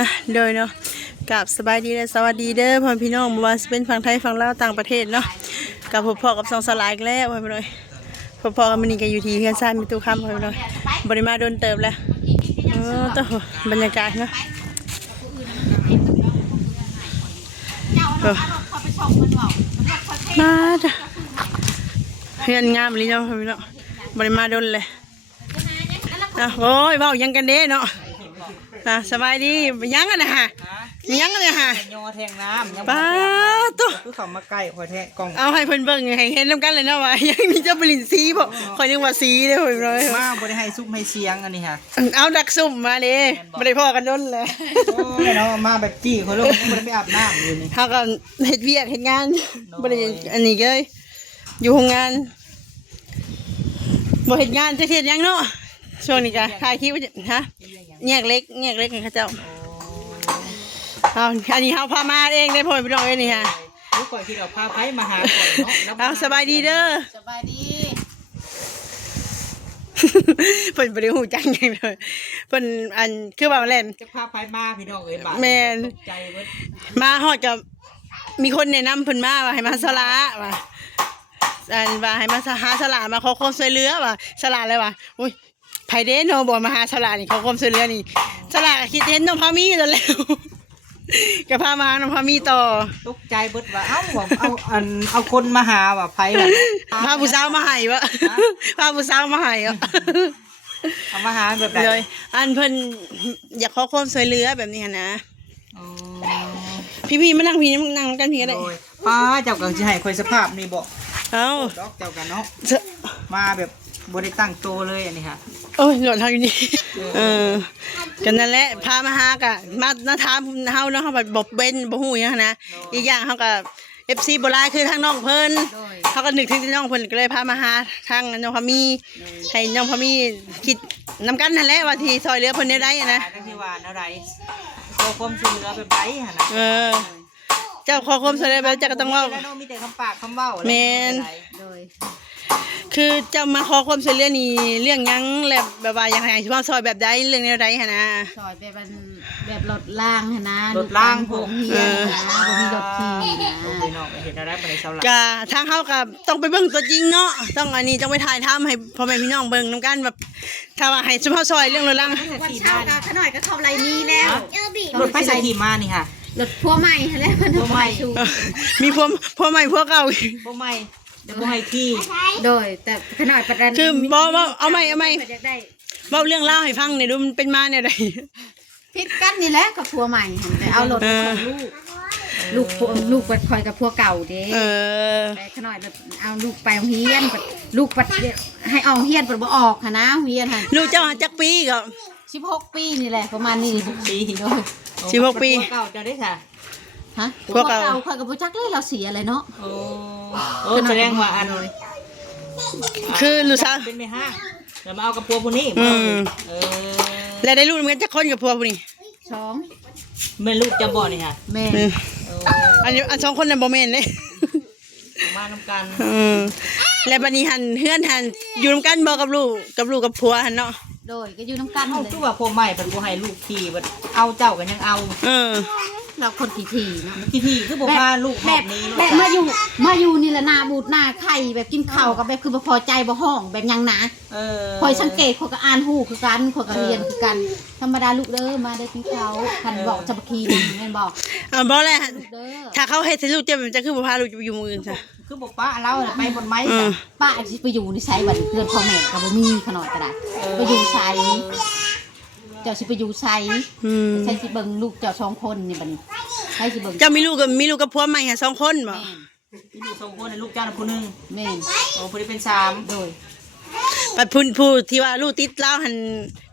นะโดยเนาะกับสบายดีและสวัสดีเด้อพ่อพี่น้องบ่ว่าสิเป็นฝั่งไทยฝั่งลาวต่างประเทศเนาะกับพ่อกับสองสลายอีกแล้วพ่อพี่น้องพ่อกับมื้อนี้ก็อยู่ที่เฮือนซ่านมีตู้คำพ่อพี่น้องบ่ได้มาโดนเติบแล้วต่อบรรยากาศเนาะมาจ้ะเฮือนงามเลยเนาะพ่อพี่น้องบ่ได้มาโดนเลยโอ้ยเว้ายังกันเด้เนาะสบายดียังกันนะฮะยังกันนะฮะยอแทงน้ำป้าตุ๊คือเขามาใกล้พอแทงกองเอาให้เพิ่นเบิ่งให้เห็นน้ำกันเลยเนาะว่ายังมีเจ้าปริญสีบ่ขอยยังว่าสีเด้อเพิ่นน้อยมาบ่ได้ให้ซุปให้เสียงอันนี้ฮะเอาดักซุ่มมาเด้บ่ได้พ้อกันโดนเลยโอ้ยเนาะมาแบบจี้เขาลงบ่ได้ไปอาบน้ำอยู่นี่เฮาก็เฮ็ดเวียกเฮ็ดงานบ่ได้อันนี้เลยอยู่โรงงานบ่เฮ็ดงานจะเฮ็ดหยังเนาะช่วงนี้ก็ถ่ายคลิปฮะแยกเล็กให้เขาเจ้าเอาอันนี้เขาพามาเองได้พ่อพี่น้องเอ้ยนี่ฮะลูกก่อนที่เราพาไผมาหาก่อนเนาะเอาสบายดีเด้อสบายดีเพิ่นบ่ได้ฮู้จักหยังเลยเพิ่นอันคือว่าแล่นจะพาไผมาพี่น้องเอ้ยบ้านแม่นใจเบิดมาฮอดกับมีคนแนะนำเพิ่นมาว่าให้มาสละว่าอันว่าให้มาหาสละมาขอความช่วยเหลือว่าสละเลยว่าอุ้ยไผเด้เนาะบ่มาหาสละนี่ขอความช่วยเหลือนี่สละก็คิดเห็นน้องพามีนั่นแหละก็พามาน้องพามีต่อตกใจเบิดว่าเอาคนมาหาว่าไผแบบพาผู้สาวมาให้วะพาผู้สาวมาให้อ่ะเอามาหาแบบไหนเลยอันเพิ่นอยากขอความช่วยเหลือแบบนี้นะพี่มานั่งนั่งกันพี่ก็ได้ป้าเจ้าก็สิให้ข่อยสภาพนี่บ่เอ้าดอกเจ้ากันเนาะมาแบบบ่ได้ตั้งโตเลยอันนี้ค่ะโอ้ยหลอดทางอยู่นี่กันนั่นแหละพามาหากะมาถามเฮาเนาะเฮาแบบบ่เป็นบ่ฮู้หยังนะอีกอย่างเฮาก็ FC บ่หลายคือทางน้องเพิ่นเฮาก็นึกถึงน้องเพิ่นก็เลยพามาหาทางน้องพามีให้น้องพามีคิดนำกันนั่นแหละว่าที่ซอยเหลือเพิ่นได้นะก็สิว่าแนวใดขอความช่วยเหลือแบบใดหั่นน่ะเจ้าขอความช่วยเหลือแบบเจ้าก็ต้องเว้าแล้วมีแต่คำปากคำเว้าแม่นคือเจ้ามาขอความช่วยเหลือนี่เรื่องยังแบบว่าอย่างไรที่ว่าซอยแบบใดเรื่องแนวใดหั่นนะซอยแบบรถล่างหั่นนะรถล่างพวกเฮียนะบ่มีรถขี่นะพี่น้องเห็นอะไรปานใดเซาล่ะก็ทางเฮาก็ต้องไปเบิ่งตัวจริงเนาะต้องอันนี้ต้องไปถ่ายทำให้พ่อแม่พี่น้องเบิ่งนำกันแบบถ้าว่าให้เฉพาะซอยเรื่องรถล่างวันเช้าก็ขน่อยก็เข้าไรนี้แล้วรถไฟใส่ขี่มานี่ค่ะรถพัวใหม่แล้วมันพัวใหม่มีพัวใหม่พัวเก่าพัวใหม่เดี๋ยวบ่ให้ขี่โดยแต่ขน่อยประเด็นคือบ่เอาใหม่เว้าเรื่องเล่าให้ฟังหน่อยดูมันเป็นมาแนวใดพิดกันนี่แหละกับพัวใหม่แต่เอารถของลูกคอยกับพัวเก่าเด้แต่ขน่อยเอาลูกไปโรงเรียนลูกให้ออกเรียนบ่ออกค่ะนะเรียนค่ะลูกเจ้าจักปีก็16 ปีนี่แหละประมาณนี้ปีโดย16 ปีเก่าจะได้ค่ะฮะพวกเก่าคอยกับผู้จักเลยเราเสียอะไรเนาะโอ้แสดงว่าอันคือลูกสาวเป็นไม่ห้างแล้วมาเอากับพัวผู้นี้แล้วได้ลูกมันจะคนกับพัวผู้นี้2แม่ลูกจะบ่นี่ค่ะแม่อัน2คนน่ะบ่แม่นเลยมานำกันแล้วบัดนี้หันเฮือนหันอยู่นำกันบ่กับลูกกับผัวหันเนาะโดยก็อยู่นำกันเลยคือว่าพัวใหม่เพิ่นบ่ให้ลูกขี่บัดเอาเจ้ากันยังเอาเราคนขี่เนาะขี่คือบอกว่าลูกแบบนี้แบบมาอยู่นี่แหละหน้าบูดหน้าไข่แบบกินข้าวกับแบบคือบ่พอใจบ่ห้องแบบยังนะคอยสังเกตเขาก็อ่านหูคือกันเขาก็เรียนคือกันธรรมดาลูกเด้อมาได้กินข้าวคันบอกจะบ่ขี่แม่นบอกบ่แหละถ้าเขาเฮ็ดให้ลูกจะคือบ่พาลูกอยู่มื้ออื่นซะคือบ่ป้าเราไปบนไม้ป้าสิไปอยู่ในไสบัดเพื่อนพ่อแม่ก็บ่มีขนาดก็ได้ไปอยู่ไสเจ้าสิไปอยู่ไสใส่สิเบิ่งลูกเจ้า2คนนี่บัดนี้ใส่สิเบิ่งเจ้ามีลูกกับผัวใหม่ค่ะ2คนบ่มีลูก2คนลูกเจ้าผู้นึงแม่นโอ้ผู้นี้เป็น3โดยปัดผู้ที่ว่าลูกติดแล้วหัน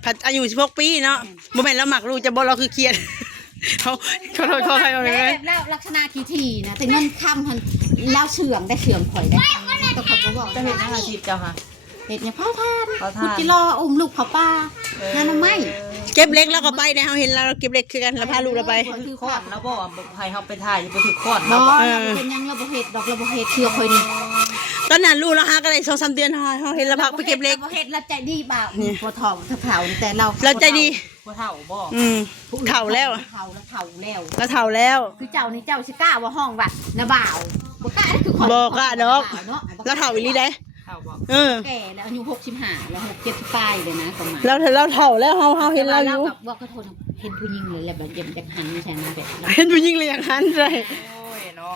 ผัดอายุ16 ปีเนาะบ่แม่นแล้วมักลูกจะบ่เราคือเครียดเขาโทษใครเอาเลยแล้วลักษณะขี้นะแต่เงินค่ำหันแล้วเสื่อมได้เสื่อมข่อยได้ก็เขาบอกจะเห็นอาชีพเจ้าค่ะเห็ดเนี่ยเผาทานพุจิรอลูกเผาป้านั่นไม่เก็บเล็กแล้วก็ไปได้เฮาเห็นเราเก็บเล็กคือกันแล้วพาลูกเราไปถือขอดแล้วบอกให้เฮาไปถ่ายบ่ถือขอดบ่เป็นยังเราบ่เฮ็ดดอกเราบ่เฮ็ดเชื่อข่อยนี่ ตอนนั้นลูกเราหากันได้2-3 เดือนเฮาเห็นแล้วพักไปเก็บเล็ก ราเฮ็ดแล้วใจดีบ่าวพอทองเฒ่าแต่เรา เราใจดี บ่เฒ่าบ่ เฒ่าแล้ว เฒ่าแล้วเฒ่าแล้ว ก็เฒ่าแล้ว คือเจ้านี่เจ้าสิกล้าว่าห้องวัดนะบ่าวบ่กล้าคือ บ่กล้าดอก เนาะ แล้วเฒ่าอีหลีได้ เฒ่าบ่ แก่แล้วอายุ65แล้ว60ปลายเลยนะประมาณ เราเฒ่าแล้วเฮาเห็นเราอยู่ กับว่าก็โทษเห็นผู้หญิงเลยแหละแบบอยากหันไม่ใช่นะแบบ เห็นผู้หญิงเลยอย่างนั้นเลย โอ้ยเนาะ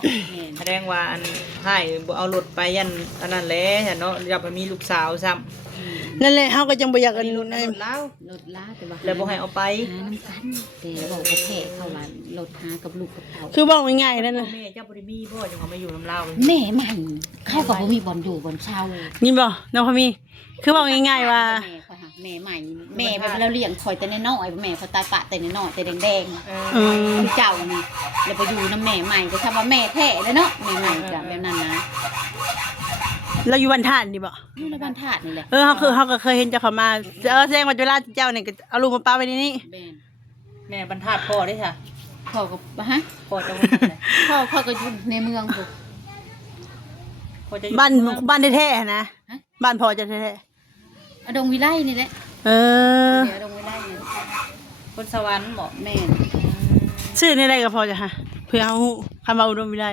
แสดงว่าอันให้บ่เอารถไปยันอันนั้นแหละเนาะอยากไปมีลูกสาวซ้ำ นั่นแหละเฮาก็จังบ่อยากกัน รถ ใน แล้ว รถล้าแต่ว่า แล้วบ่ให้เอาไป หาน้ำกันแต่บอกว่าแพ้เขาว่ารถหากับลูกกับเขา คือบอกง่ายๆนั่นน่ะ แม่เจ้าบ่ได้มีบ่จังเขามาอยู่นำเรา แม่ใหม่เข้ากับบ่มีบ่อนอยู่บ่อนเช่า นี่บ่น้องพะมีคือบอกง่ายๆว่า แม่ใหม่แม่แบบเราเลี้ยงคอยแต่น้อยๆแม่เขาตายปะแต่น้อยๆแต่แดง อืม คือเจ้านี่แล้วไปอยู่น้ำแม่ใหม่ก็ทำว่าแม่แท้แล้วเนาะแม่ใหม่จ้ะแบบนั้นนะ เราอยู่บ้านท่านนี่บ่ อยู่ในบ้านธาตุนี่แหละ เฮาก็เคยเห็นเจ้าเขามาแสดงว่าเวลาเจ้าเนี่ยก็เอาลูกมาป้าไว้ในนี้ แม่น แม่บรรทัดพ่อได้ค่ะ พ่อก็ฮะ พ่อจะว่าจังได๋ พ่อก็อยู่ในเมืองพุ พ่อจะอยู่ บ้านแท้ๆนะ ฮะ บ้านพ่อจะแท้ อดงวิไลนี่แหละ ๆเออ เดี๋ยวอดงวิไลนี่ คนสวรรค์บ่ แม่น ชื่อนี่อะไรก็พอจะฮะเพื่อเฮาฮู้คำว่าอุดมวิไล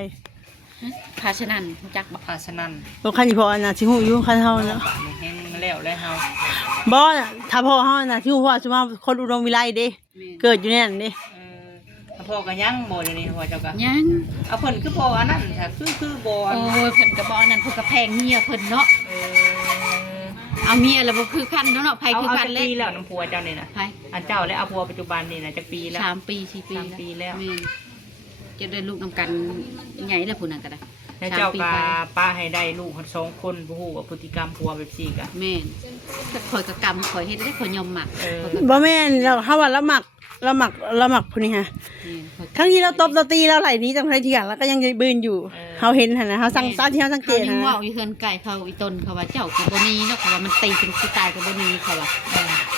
ฮะภาชนันรู้จักบ่ ภาชนั้น บ่คันสิพอน่ะสิฮู้อยู่คันเฮาเนาะ แห้งแล้วแล้วเฮา บ่น่ะถ้าพ่อเฮาน่ะสิฮู้ว่าสมมุติว่าคนอุดมวิไลเด้ แม่น เกิดอยู่ในนั้นเด้ ถ้าพ่อก็ยังบ่เดี๋ยวนี้พ่อเจ้าก็ ยัง เอาเพิ่นคือบ่อันนั้นค่ะคือบ่อัน โอ้ยเพิ่นก็บ่อันนั้นเพิ่นก็แพงเมียเพิ่นเนาะ เออ เอาเมียแล้วบ่คือกันเนาะไผ เอา คือ เอา กั จั น ก เล ปี ย แล้วน้ำผัวเจ้านี่นะ ไผ อันเจ้าและเอาผัวปัจจุบันนี่นะจักปีแล้ว 3 ปี4 ปี สามปีแล้ว ม่นจะได้ลูกนำกันใหญ่แล้วผู้นั้นก็ได้ แล้วเจ้า 3ปี ก็ ไป ป้าให้ได้ลูกคนสองคนบ่ฮู้ว่าพฤติกรรมผัวแบบซี่ก็ แม่นแต่ข่อยก็กรรมข่อยเฮ็ดได้ข่อยยอมหมัก เออ ข่อยก็ บ่แม่นเราเฮาว่าเราหมักผู้นี้ฮะ แม่นข่อย ทั้งที่เราตบเราตีเราไหลหนี้จังไรทีอย่างแล้วก็ยังยืนอยู่เฮาเห็นหั่นนะเฮาสั่งตอนที่เฮาสังเกต เขายัง นะ เว้าอยู่เฮือนไก่เขาอีต้นเขาว่าเจ้าก็บ่หนีเนาะเขาว่ามันตีเป็นสิตายก็บ่หนีเขาว่า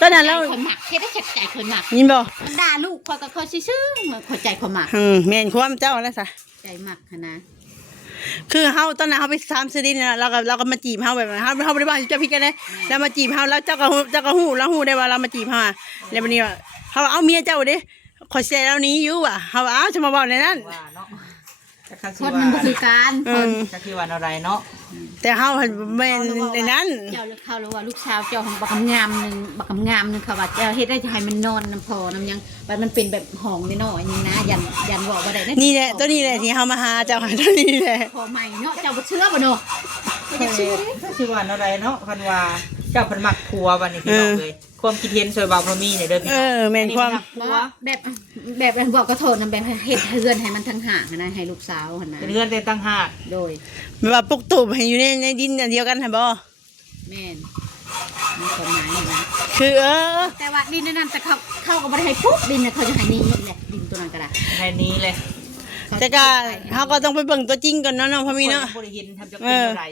ตอนนั้นเรา ข่อยหมักเฮ็ดได้ใจข่อยหมัก ยินบ่ มันด่าลูกข่อยก็ข่อยซื่อๆข่อยใจข่อยหมัก แม่นความเจ้าแล้วซะ ใจหมักหันนะ คือเฮาตอนนั้นเฮาไป3ซื้อดินน่ะเราก็มาจีบเฮาแบบนั้นเฮาบ่ได้ว่าจะพิดกันเลยแล้วมาจีบเฮาแล้วเจ้าก็ฮู้แล้วฮู้ได้ว่าเรามาจีบเฮาอะแล้วบัดนี้ว่าเฮาเอาเมียเจ้าเด้ข่อยเสียแล้วนี้อยู่ว่ะเฮาว่าอ้าวจะมาเว้าในนั้น ว่าเนาะจักคันสิ คน ว่า มันบ่คือกันคน จักสิว่าอะไรเนาะ แต่เฮาแม่นในนั้น เจ้าเขาเลยว่าลูกสาวเจ้าของบักงามหนึงเขาว่าเจ้าเฮ็ดได้จะให้มันนอนน้ำพอน้ำยังบัดมันเป็นแบบห้องน้อยๆนี่นะยันบอกว่าได้นะ นี่แหละตัวนี้แหละที่เฮามาหาเจ้าหาตัวนี้แหละ พอใหม่เนาะเจ้าบ่เชื่อบ่เนาะ จักสิว่าอะไรเนาะคันว่าเจ้าเพิ่นมักผัวบัดนี้พี่น้องเลยความคิดเห็นสวยบ่าวพอมีเนี่ยเด้อพี่น้อง แม่นความ แบบบอกก็โทษนำแบบเฮ็ดเฮือนให้มันทั้งห่างนะให้ลูกสาวหั่นนะ เป็นเรือนแต่ต่างหาก โดย แบบว่าปลุกตูบให้อยู่ในดินอันเดียวกันหั่นบ่ แม่นมีความหมายนี่นะ คือแต่ว่าดินนั่นแต่เขาก็บ่ได้ให้ปุ๊บดินน่ะเขาจะให้นี่แหละดินตัวนั้นก็ได้ แค่นี้เลย แต่ก็เฮาก็ต้องไปเบิ่งตัวจริงก่อนเนาะน้องพะมีเนาะ บ่ได้เห็นทำจะเป็นอะไร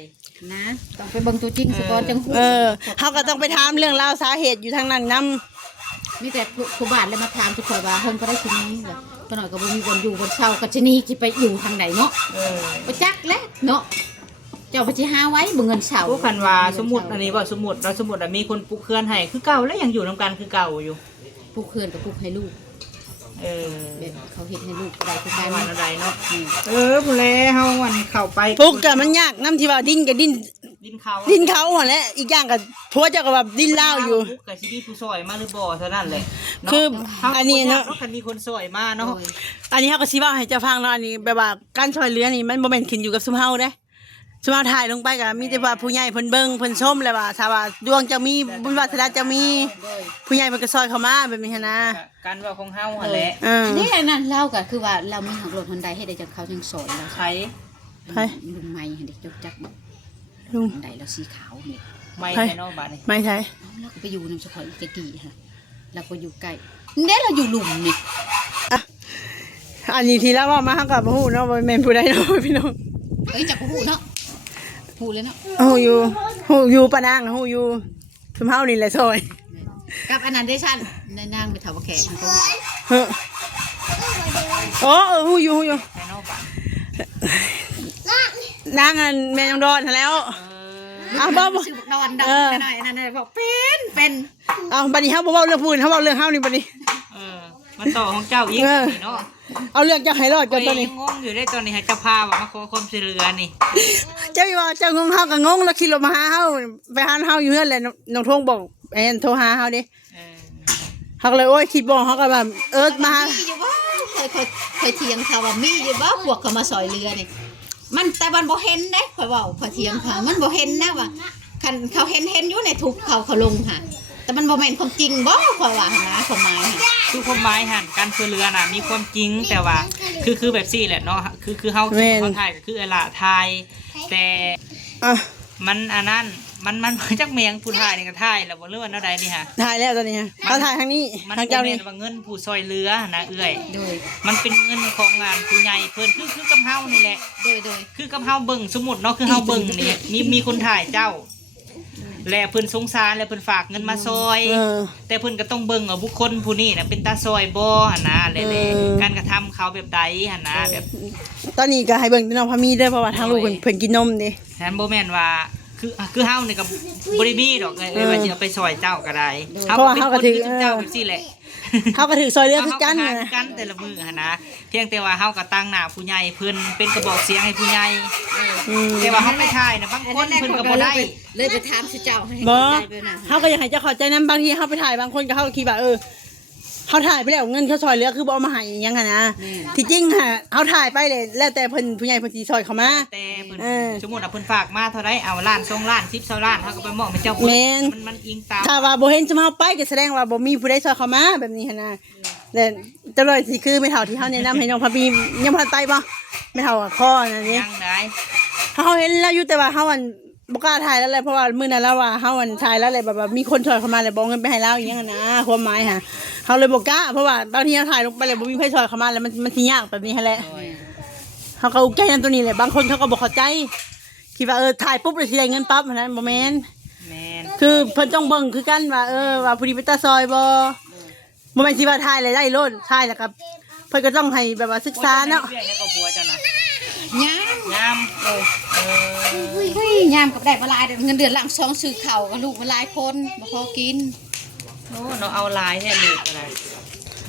นะต้องไปเบิ่งตัวจริงสิก่อนจังฮู้ เฮาก็ต้องไปถามเรื่องราวสาเหตุอยู่ทางนั้นนํ มีแต่ผู้บ้านเลยมาถามสิข่อยว่าเพิ่นก็ได้สิหนี้ล่ะตัวน้อยก็บ่มีบ่อยู่บ่เช่าก็สิหนี้สิไปอยู่ทางใดเนาะ บ่จักแหล้วเนาะเจ้าไปสิหาไว้บ่เงินเช่า พวกคันว่าสมมุติอันนี้ว่าสมมุติเราสมมุติมีคนปลูกเขื่อนให้คือเก่าแล้วยังอยู่นํกันคือเก่าอยู่ ปลูกเขื่อนกับปลูกให้ลูก แบบเขาเฮ็ดให้ลูกได้คือ ไป กัน วันอะไรเนาะ นี่ ผู้เลเฮาวันเข้าไป ปลูกก็มันยากนํที่ว่าดินกับดิน ดินเขา ดินเขาหั่นแหละอีกอย่างก็ผัวเจ้าก็แบบดินลาวอยู่ ปลูกก็สิมีผู้ซอยมาหรือบ่เท่านั้นแหละ คืออันนี้เนาะ คันมีคนซอยมาเนาะ โดย อันนี้เฮาก็สิเว้าให้เจ้าฟังเนาะอันนี้แบบว่าการช่วยเหลือนี่มันบ่แม่นขึ้นอยู่กับซุมเฮาเด้ซุมเฮาถ่ายลงไปก็มีแต่ว่าผู้ใหญ่เพิ่นเบิ่งเพิ่นชมแล้วว่าถ้าว่าดวงจะมีบุญวาสนาจะมี โดย ผู้ใหญ่มันก็ซอยเข้ามาแบบนี้หันนะ การว่าของเฮาหั่นแหละ นี่นั่นเราก็คือว่าเรามีหักรถฮอนไดให้ได้จังเขาจังสอนเรา ใช้ ไป ลุงไม้ให้เด็กจกจักบ่ ลุง ฮอนไดเราสีขาวนี่ ไม่ใช่เนาะบาดนี้ ไม่ใช่ เราก็ไปอยู่นำสะพอยอีกกี่ฮะเราก็อยู่ใกล้เด้เราอยู่หลุมนี่ อันนี้ที่เราเว้ามาเฮาก็บ่ฮู้เนาะว่าแม่นผู้ใดเนาะพี่น้อง เอ้ยจักฮู้เนาะฮู้เลยเนาะ ฮู้อยู่ปานางฮู้อยู่ซุมเฮานี่แหละซอย กับอันนั้นได้ชั้นในนางไปถาวแขกเขา เฮ้อฮู้อยู่ ใช่เนาะบาด นางอันแม่ยองดอนหั่นแล้วเอาบ่บ่ ชื่อบักดอนดอนหน่อยนั่นน่ะบอกเป็น เอาบัดนี้เฮาบ่เว้าเรื่องผู้อื่นเฮาเว้าเรื่องเฮานี่บัดนี้ มันต่อของเจ้าอีกเนาะ เอาเรื่องเจ้าให้รอดก่อนตอนนี้ งงอยู่ได้ตอนนี้ให้เจ้าพาว่ามาขอความช่วยเหลือนี่ เจ้าว่าเจ้างงเฮาก็งงแล้วขี่รถมาหาเฮาไปหาเฮาอยู่เฮือนแหละน้องทงบอกแอนโทรหาเฮาเด้เฮาก็เลยโอ้ยคิดบ่เฮาก็แบบมาหา มีอยู่บ่เคยเถียงเขาว่ามีอยู่บ่พวกเขามาซอยเรือนี่มันแต่มันบ่เห็นเด้ข่อยเว้าข่อยเถียงเขามันบ่เห็นนะว่าคันเขาเห็นอยู่ในทุกเขาลงค่ะแต่มันบ่แม่นความจริงบ่ข่อยว่าหั่นนะความหมายค่ะ คือความหมายหันการช่วยเหลือน่ะมีความจริงแต่ว่าคือแบบซี่แหละเนาะคือเฮาถ่ายก็คือไอ้ล่ะถ่ายแต่มันอันนั้นมันจักเมียงผู้ถ่ายนี่ก็ถ่ายแล้วบ่เรื่องว่าใดนี่ฮะ ถ่ายแล้วตอนนี้เขาถ่ายทางนี้ทางเจ้านี่ มันว่าเงินผู้ซอยเรือนะเอื้อย โดย มันเป็นเงินของงานผู้ใหญ่เพิ่นคือกับเฮานี่แหละ โดย คือกับเฮาเบิ่งสมมุติเนาะคือเฮาเบิ่งนี่มีคนถ่ายเจ้าและเพิ่นสงสารและเพิ่นฝากเงินมาซอยแต่เพิ่นก็ต้องเบิ่งว่าบุคคลผู้นี้น่ะเป็นตาซอยบ่หั่นนะแหละการกระทำเขาแบบใดหั่นนะแบบ ตอนนี้ก็ให้เบิ่งน้องพามีเด้อเพราะว่าทางลูกเพิ่นกินนมเด้ แทนบ่แม่นว่าคือเฮานี่ก็บ่ได้มีดอกเลยว่าสิเอาไปซอยเจ้าก็ได้เฮาก็เป็นคนคือเจ้าแบบซี่แหละ เฮาก็ถือซอยเรือคือกัน นะ นะ กันแต่ละมื้อหั่นนะเพียงแต่ว่าเฮาก็ตั้งหน้าผู้ใหญ่เพิ่นเป็นกระบอกเสียงให้ผู้ใหญ่แต่ว่าเฮาไปถ่ายน่ะบางคนเพิ่นก็บ่ได้ เลยไปถามสิเจ้าให้ บ่ ใจไปนะ เฮาก็อยากให้เจ้าเข้าใจนำบางทีเฮาไปถ่ายบางคนก็เฮาก็คิดว่าเขาถ่ายไปแล้วเงินเขาซอยเรือคือบ่เอามาให้อีหยังหั่นนะที่จริงฮะเฮาถ่ายไปเลยแล้วแต่เพิ่นผู้ใหญ่เพิ่นสิซอยเข้ามา แต่เพิ่นสมมุติว่าเพิ่นฝากมาเท่าใดเอาล้าน2ล้าน10 20ล้านเฮาก็ไปมอบให้เจ้าเพิ่นมันอิงตาม ถ้าว่าบ่เห็นจะมาเอาไปก็แสดงว่าบ่มีผู้ใดซอยเข้ามาแบบนี้หั่นนะแต่เจ้าเลยสิคือไม่เท่าที่เฮาแนะนำให้น้องพามียังพันไปบ่ไม่เท่ากับข้อนั่นนี่ ยังได้ เฮาเห็นแล้วอยู่แต่ว่าเฮาบ่กล้าถ่ายแล้วแหละเพราะว่ามื้อนั้นแล้วว่าเฮาถ่ายแล้วแหละแบบว่ามีคนซอยเข้ามาแล้วบ่เงินไปให้เราอีหยังนะความหมายฮะเฮาเลยบ่กล้าเพราะว่าบางทีเราถ่ายลงไปแล้วบ่มีใครซอยเข้ามาแล้วมันสิยากแบบนี้หั่นแหละเฮาก็อุกใจนั่นตัวนี้แหละบางคนเขาก็บ่เข้าใจคิดว่าถ่ายปุ๊บแล้วสิได้เงินปั๊บหั่นนั้นบ่แม่น แม่น คือเพิ่นต้องเบิ่งคือกันว่าว่าผู้นี้เป็นตาซอยบ่แม่นสิว่าถ่ายแล้วได้โลดถ่ายแล้วก็เพิ่นก็ต้องให้แบบว่าศึกษาเนาะ เรื่องนี้ก็ผัวเจ้านะ ยาม ยามเฮ้ยยามกับได้บ่หลายเงินเดือนหลัง2ซื้อข้าวกับลูกบ่หลายคนบ่พอกิน โอ้เนาะเอาลายแท้ลูกก็ได้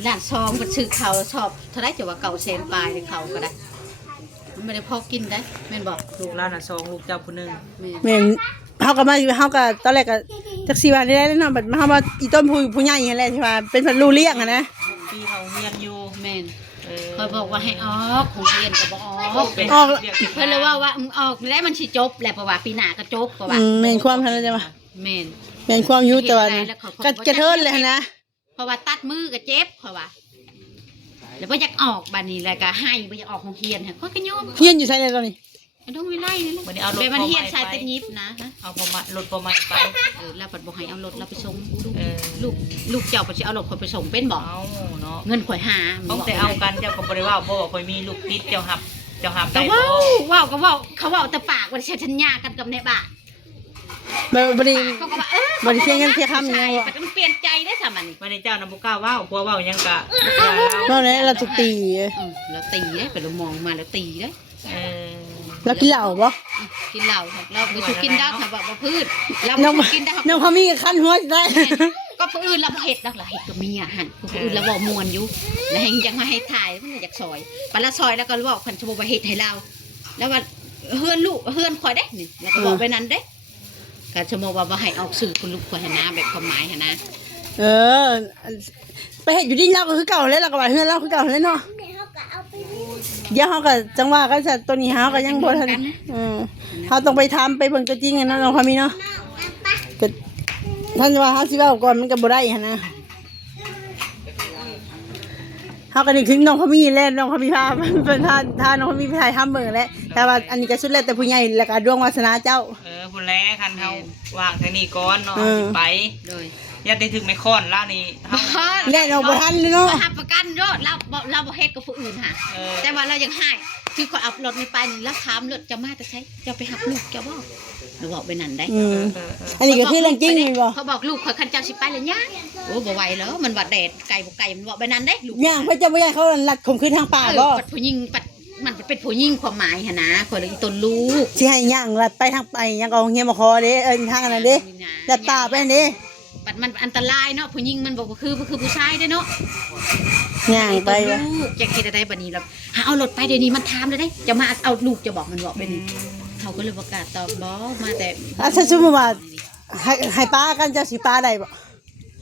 หลาน2ก็ซื้อข้าวชอบเท่าไดจะว่าเก่าแสนปลายเขาก็ได้มันไม่ได้พอกินได้แม่นบ่ ลูกเราน่ะ2ลูกเจ้าผู้หนึง แม่น แม่นเฮาก็ตอนแรกก็จักสิว่าได้แล้วเนาะบัดมาเฮาว่าอีต้นผู้ใหญ่นั่นแหละที่ว่าเป็นเพิ่นรู้เลี้ยงอะนะ ที่เขาเฮียนอยู่ แม่นเขาบอกว่าให้ออกของเรียนก็บ่ออก เป็น ออก เพิ่นเลยว่าออกแล้วมันสิจบแหละเพราะว่าปีหน้าก็จบเพราะว่า แม่นความเท่านั้นจ้ะว่า แม่น แม่นความอยู่แต่ว่าก็กระเทินเลยนะ เพราะว่าตัดมือก็เจ็บเพราะว่าแล้วบ่อยากออกบัดนี้แล้วก็ให้บ่อยากออกโรงเรียนฮะก็ยอม เฮียนอยู่ไสในตอนนี้ มันต้องวิไลนี่แหละ วันนี้เอารถ แบบมันเฮียน พอ ชาย ไป ตะยิบนะฮะ เอาประมาณรถประมาณไป แล้วบัดบ่ให้เอารถเราไปส่ง เออ ลูกเจ้าบ่สิเอารถคนไปส่งเป็นบ่ เอาเนาะ เงินข่อยหา ต้องแต่เอากันเจ้าก็บ่ได้ว่าเพราะว่าคอยมีลูกติดเจ้าหับได้ ก็ บ่ ว้าวก็เว้าเขาเว้าแต่ปากว่าสิสัญญากันกับในบ้าน บ่ได้ เขาก็ว่าบ่ได้เที่ยงกันเที่ยงค่ำนี่ ใช่ ว่า มันเปลี่ยนใจได้ซะมัน วันนี้เจ้าน่ะบ่กล้าเว้าเพราะเว้ายังกะ เนาะเนี่ยเราถูกตี แล้วตีได้ไปเรามองมาแล้วตีได้ เออ แล้วกินเหล้าบ่ กินเหล้าครับเราบ่สิกินได้ค่ะบอกว่าพืชเรา น้อง บ่กินได้ครับ น้องพามีก็คันหัวได้ ก็ผู้อื่นเราเฮ็ดแล้วล่ะเฮ็ดกับเมียหั่นผู้อื่นเราเว้ามวนอยู่แล้วให้ยังมาให้ถ่ายมันอยากซอยปลาซอยแล้วก็เว้าคันสิบ่ว่าเฮ็ดให้เราแล้วว่าเฮือนลูกเฮือนข่อยได้นี่แล้วก็บอกไปนั้นเด้ก็สมมุติว่าบ่ให้ออกสื่อคุณลูกข่อยหั่นนะแบบความหมายหั่นนะ ไปเฮ็ดอยู่ดินเราก็คือเก่าแล้วเราก็ว่าเฮือนเราคือเก่าแล้วเนาะเดี๋ยวเฮาก็จังว่าก็จะตัวนี้เฮาก็ยังบ่ทันเฮาต้องไปทำไปเบิ่งตัวจริงอะเนาะน้องพามีเนาะก็ท่านว่าเฮาสิเว้าก่อนมันก็บ่ได้หั่นนะเฮาก็นึกถึงน้องพามีแล้วน้องพามีพาเป็นท่าน้องพามีไปถ่ายทำเบิ่งแล้วแต่ว่าอันนี้ก็สุดแล้วแต่ผู้ใหญ่แล้วก็ดวงวาสนาเจ้า พุ่นแลคันเฮาวางทางนี้ก่อนเนาะสิไป โดย อย่าได้ถึงไม่ค้อนล่านี่เฮา แล่นออกบ่ทันเลยเนาะ หับประกันโลดเราบ่เฮ็ดกับผู้อื่นค่ะแต่ว่าเรายังให้คือข่อยเอารถนี่ไปนี่แล้วถามรถจะมาแต่ใช้จะไปหับลูกจะบ่หรือบอกไปนั่นได้ อันนี้ก็คือเรื่องจริงนี่บ่ เขาบอกลูกข่อยคันเจ้าสิไปเลยย่างโอ้บ่ไหวแล้วมันว่าแดดไก่บ่ไก่มันบอกไปนั่นได้ลูก ย่างเพิ่นจะบ่อยากเขาลัดข่มขืนทางป่าบ่ ปัดผู้หญิงปัด มันเป็นผู้หญิงความหมายหั่นนะข่อยเลยอีต้นลูก สิให้ย่างลัดไปทางไปยังเอาเฮียมาคอเด้ทางอันนั้นเด้ลัดตาไปอันเด้ บัดมันอันตรายเนาะผู้หญิงมันบอกว่าคือผู้ชายเด้อเนาะ ย่างไป ลู ว่ะ กจะเฮ็ดอะไรบัดนี้ล่ะหาเอารถไปเดี๋ยวนี้มันถามเลยเด้จะมาเอาลูกจะบอกมันบอกเป็นเขาก็เลยประกาศตอบบ่มาแต่ ถ้าสมมุติว่าให้ป้ากันเจ้าสิป้าได้บ่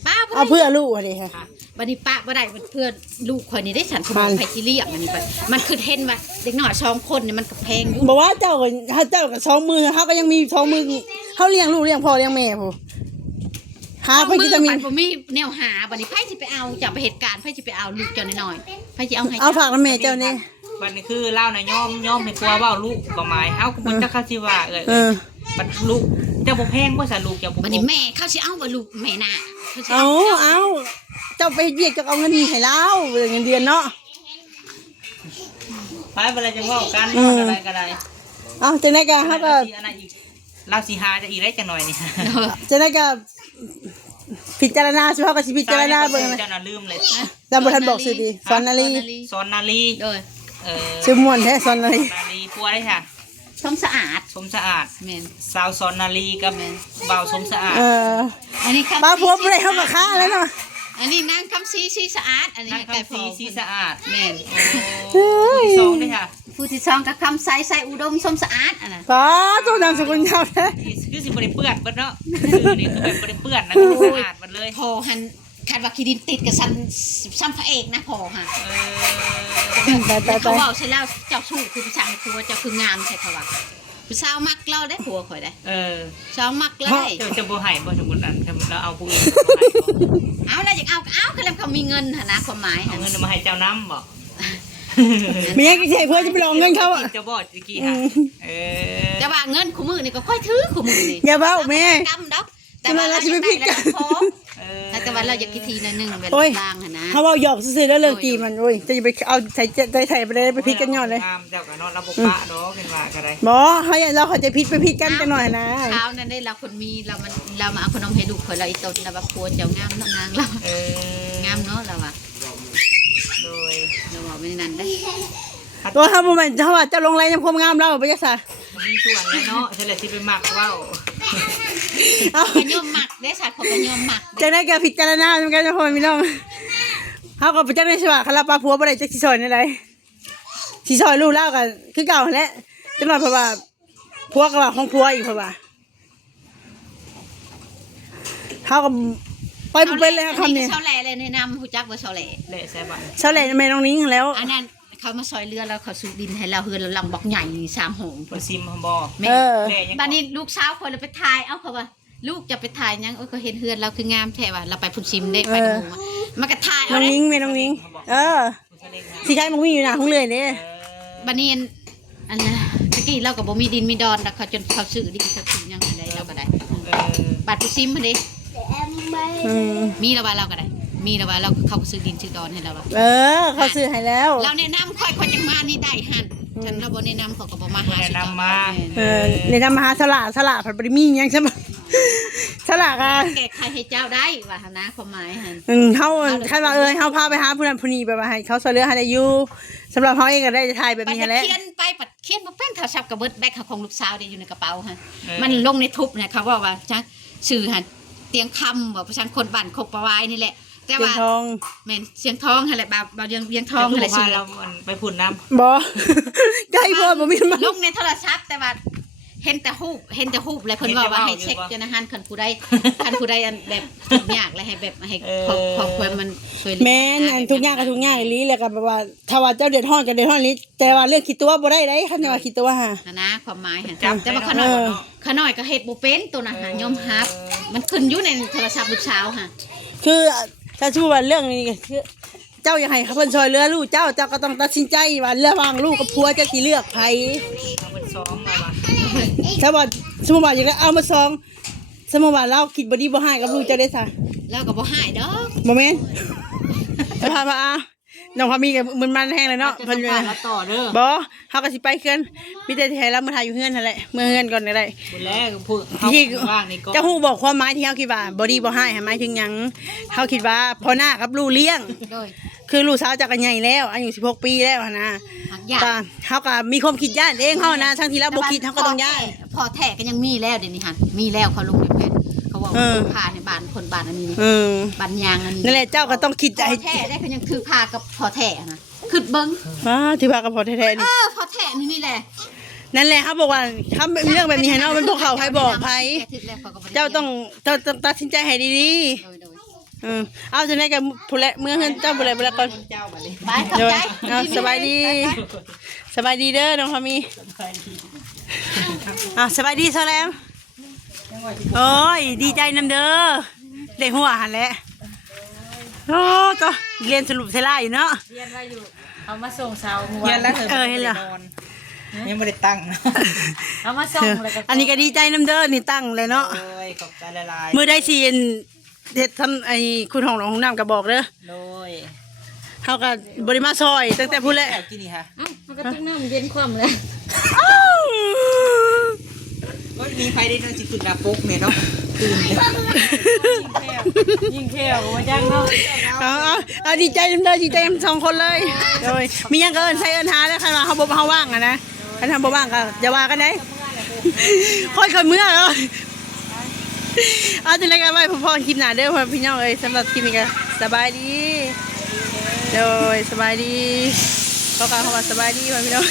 ป้า เอาเพื่อลูกอะดิค่ะ บัดนี้ป้าบ่ได้เพื่อนลูกข่อยนี่ได้ฉันสมองไผสิเลี้ยงอันนี้บัดมันคือเห็นว่าเด็กน้อย2คนนี่มันก็แพงอยู่ บอกว่าเจ้ากับ2 มือเขาก็ยังมี2 มือเขาเลี้ยงลูกเลี้ยงพ่อเลี้ยงแม่ผู้หาไปจะมี บัดบ่มีแนวหาบัดนี้ไผสิไปเอาจากไปเหตุการณ์ไผสิไปเอาลูกเจ้าน้อยๆไผสิเอาให้ เอาฝากน้ำแม่เจ้านี่ บัดนี้คือเล่าน่ะย่อมให้กลัวเว้าลูกก็หมายเฮาก็บ่จักคาสิว่าเอ้ย บัดลูกเจ้าบ่แพงบ่ซะลูกเจ้าบ่ บัดนี้แม่เขาสิเอาว่าลูกแม่น่ะเขาสิ เอาเจ้าไปเวียกจะเอาเงินให้เราเงินเดือนเนาะ ไปเวลาจะเว้ากันเว้าอะไรก็ได้ เอาจังได๋ก็เฮาก็ อันนั้นอีกเราสิหาจะอีกได้จังหน่อยนี่ จังได๋ก็พิจารณาสิเฮาก็สิพิจารณาเบิ่ง เจ้าน่ะลืมเลย แต่บ่ทันบอกชื่อดีสอนนาลี สอนนาลี โดย ชื่อม่วนแท้สอนนาลี นาลีปัวได้ค่ะ สมสะอาด สมสะอาด แม่น สาวสอนนาลีกับบ่าวสมสะอาด อันนี้ครับ ป้าผัวบ่ได้เฮาก็ค้าแล้วเนาะ อันนี้นางคำสีสะอาดอันนี้ นั่น ไก่ คำ ฟ ซี อง ซีสะอาด แม่น โอ้ที่สองด้วยค่ะ ผู้ที่สองกับคำใสอุดมสมสะอาดอันน่ะ ป้าตัวนามสกุลยาวแท้ คือสิบ่ได้เปื้อนเบิดเนาะคือนี่คือแบบบ่ได้เปื้อนนะคือสะอาดหมดเลย พอหันคาดว่าขี้ดินติดกับซ้ำพระเอกนะพอฮะ ตาย เขาบอกใช่แล้วเจ้าชู้คือผู้ชายผัวเจ้าคืองามใช่เขาว่าผู้สาวมักเราได้ผัวข่อยได้สาวมักเราได้ เจ้าจะบ่ให้บ่สมมุติอันสมมุติเราเอาผู้อื่น เอาแล้วอยากเอาก็เอาคือแล้วเขามีเงินหั่นนะความหมาย เอา หั่น เงินมาให้เจ้าน้ำบ่ มีให้ใช่เพื่อจะไปลองเงินเขาอ่ะ เจ้าบ่ตะกี้ค่ะแต่ว่าเงินคู่มือนี่ก็ค่อยถือคู่มือนี่ อย่าเว้าแม่ กำดอกแต่ว่าเราจะได้แล้วพอแต่ว่าเราอยากกินทีละหนึ่งเวลาล่างหั่นนะ เขาเอาหยอกซื่อๆแล้วเลิกตีมันโอ้ยจะไปเอาใส่ไปเลยไปพิษกันยอดเลย เจ้าก็นอนระบบปะเนาะเป็นว่าก็ได้ บอเราเขาจะพิษไปพิษกันหน่อยนะ เช้านั้นได้เราคนมีเรามาเอาขนมให้ลูกข่อยเราอีตนเราแบบครัวเจ้างามนางเรางามเนาะเราอะ โดย เราบอกไม่นั่นได้ ตัวเขาบอกมันเขาว่าจะลงไรในความงามเราไปยักษ์ซะ มีส่วนเลยเนาะเฉลี่ยที่ไปหมักว่าว เอา ขยมหมักได้สัตว์ของขยมหมัก จะได้แกพิจารณาเหมือนกันทุกคนพี่น้องเขาก็ไปจังได้สว่าคาราปาผัวบ่ได้จักสิซอยในไรสิซอยลูกเล่ากันคือเก่าแหละจังหน่อยเพราะว่าผัวก็ว่าของผัวอีกเพราะว่าเขาก็ไปบุเป็นเลยคำนี้ เสาแหล่เลยแนะนำผู้จักว่าเสาแหล่ เละแซ่บ เฉลยแม่น้องนิ้งแล้ว อันนั้นเขามาซอยเรือแล้วเขาสูบดินให้เราเฮือนเราลังบอกใหญ่3 หง บซิมบ่ แม่ เละยัง บ้านนี้ลูกสาวคนเราไปถ่ายเอาเขาว่าลูกจะไปถ่ายยังก็เห็นเฮือนเราคืองามแท้ว่าเราไปพุ่นซิมได้ไปกับหมู่มันก็ถ่าย น้ เอา อง ได้ นิ้งแม่น้องนิ้งสีใครมึงมีอยู่นะห้องเลยเนี่ย บ้านนี้อันนั้นตะกี้เราก็บ่มีดินมีดอนแล้วเขาจนเขาซื้อดินเขาซื้อยังได้เราก็ได้บัตรพุ่นซิมมาดิมีแล้วว่าเราก็ได้มีแล้วว่าเราเขาซื้อดินซื้อดอนให้เราว่า เขาซื้อให้แล้ว เราแนะนำค่อยจังมานี่ได้หั่นฉันเราบ่แนะนำเขาก็บ่มาหา แนะนำมา ในทำมหาสละผัดบริมียังใช่ไหมสละอ่ะ แก้ไขให้เจ้าได้ว่าหนะความหมายหั่น เขาใครว่าเขาพาไปหาผู้นั้นผู้นี้ไปมาให้เขาเสนอให้ได้อยู่สำหรับเขาเองก็ได้ถ่ายแบบนี้แหละ เขียนไปปัดเขียนบ่เป็นเขาซับกับเบิดแบกของลูกสาวได้อยู่ในกระเป๋าหั่นมันลงในทุบเนี่ยเขาบอกว่าจังชื่อหั่นเตียงคำบอกประชันคนบ้านโคกประวายนี่แหละแต่ เป็น ว่า ทอง แม่นเสียงทองหั่นแหละบ่าวเวียงทองหั่นแหละ ชื่ ชื่ อ อ เราไปผุ่นน้ำ บอใจพ่อผมมีมัน ลงในโทรศัพท์แต่ว่าเห็นแต่รูปเลยเพิ่นบอกว่าให้เช็คจนอาหารคันผู้ใดอันแบบทุกอย่างเลยให้แบบให้ขอบควรมันสวย แม่นทุกอย่างกับทุกอย่างลีแล้วก็แบบว่าถ้าว่าเจ้าเดือดร้อนก็เดือดร้อนนี้แต่ว่าเรื่องคิดตัวบ่ได้ได้คันว่าคิดตัวฮะ นะความหมายหั่นแต่ว่าขน้อยก็เฮ็ดบ่เป็นตัวน่ะหายอมรับมันขึ้นอยู่ในโทรศัพท์ลูกสาวค่ะ คือถ้าชื่อว่าเรื่องนี้ก็คือเจ้าอยากให้เขาเพิ่นช่วยเหลือลูกเจ้าก็ต้องตัดสินใจว่าระหว่างลูกกับผัวจะสิเลือกไผ เอาเป็นซองเราอะ ถ้าว่าสมมุติว่าอย่างนั้นเอามาซองสมมุติว่าเราคิดบ่ดีบ่ให้กับลูกเจ้าได้ซะ แล้วก็บ่หายดอก บ่แม่นไปพามาน้องพามีกับมันแห้งเลยเนาะ เพิ่นว่าเราต่อเด้อ บ่เฮาก็สิไปเคือนมีแต่ให้เรามาถ่ายอยู่เฮือนนั่นแหละเมื่อเฮือนก่อนก็ได้ บุญแรกพูดเขาว่างนี่ก็ เจ้าฮู้บอกความหมายที่เฮาคิดว่าบ่ดีบ่ให้หมายถึงหยังเฮาคิดว่าพ่อหน้ากับลูกเลี้ยง โดย คือลูกสาวจักก็ใหญ่แล้วอายุ16 ปีแล้วหั่นนะ หัก ย่าน ตาเฮาก็มีความคิดย่านเองเฮานะทั้งที่แล้วบ่คิดเฮาก็ต้องย่าน พอแท้ก็ยังมีแล้วเดี๋ยวนี้หั่นมีแล้วเขาลงในเพจเขาว่าพาในบ้านคนบ้านอันนี้ บ้านยางอันนี้ นั่นแหละเจ้าก็ต้องคิด พ ใจ อแท้ได้เขายังคือพากับพอแท้นะคือเบิ้ง ที่ว่ากับพอแท้ๆนี่ พอแท้นี่แหละ นั่นแหละเขาบอกว่าเขาเรื่องแบบนี้ให้เนาะเป็นพวกเขาใครบอกไผเจ้าต้องตัดสินใจให้ดีๆเอาจังได๋ก็ผู้แลเมื่อเฮือนเจ้าผู้แลก่อน เจ้าบัดนี้ ไปขอบใจ เอาสบายดีสบายดีเด้อน้องพามีสบายดีซะแล้วโอ้ยดีใจนำเด้อได้หัวหันแหละโอ้ตัวเรียนสรุปเสร็จแล้วอยู่เนาะ เรียนว่าอยู่เอามาส่งเช้าเมื่อ เฮี วาย น น แล้วเธอ เห็นเหรอ ยังไม่ได้ตั้งนะ เอามาส่งเลยก็ อันนี้ก็ดีใจนำเด้อนี่ตั้งเลยเนาะ โอ้ยขอบใจหลาย มื้อได้สิเฮ็ดทำไอ้คุณห้องน้ำก็บอกเด้อ ๆโดย เฮาก็บ่ได้มาซอยตั้งแต่พูดแหละ แอบกินนี่ค่ะ มันก็ต้องน้ำเย็นความเลย โอ้ยมีใครได้นอนสิขึ้นดาปุ๊กเนี่ยเนาะตื่นเลย ยิ่งเที่ยวมาจ้างเนาะ เอาดีใจนำเด้อดีใจนำสองคนเลยโดยมีหยังก็เอิ้นใส่เอิ้นหาแล้วคันว่าเฮาบ่ว่างอะนะคันทำบ่ว่างก็อย่าว่ากันได้ค่อยเมื่อเนาะเอาจังได๋ก็ไว้พอๆคลิปหน้าเด้อพ่อพี่น้องเอ้ยสำหรับคลิปนี้ก็สบายดีโดยสบายดีเขาก็เขาว่าสบายดีพ่อพี่น้อง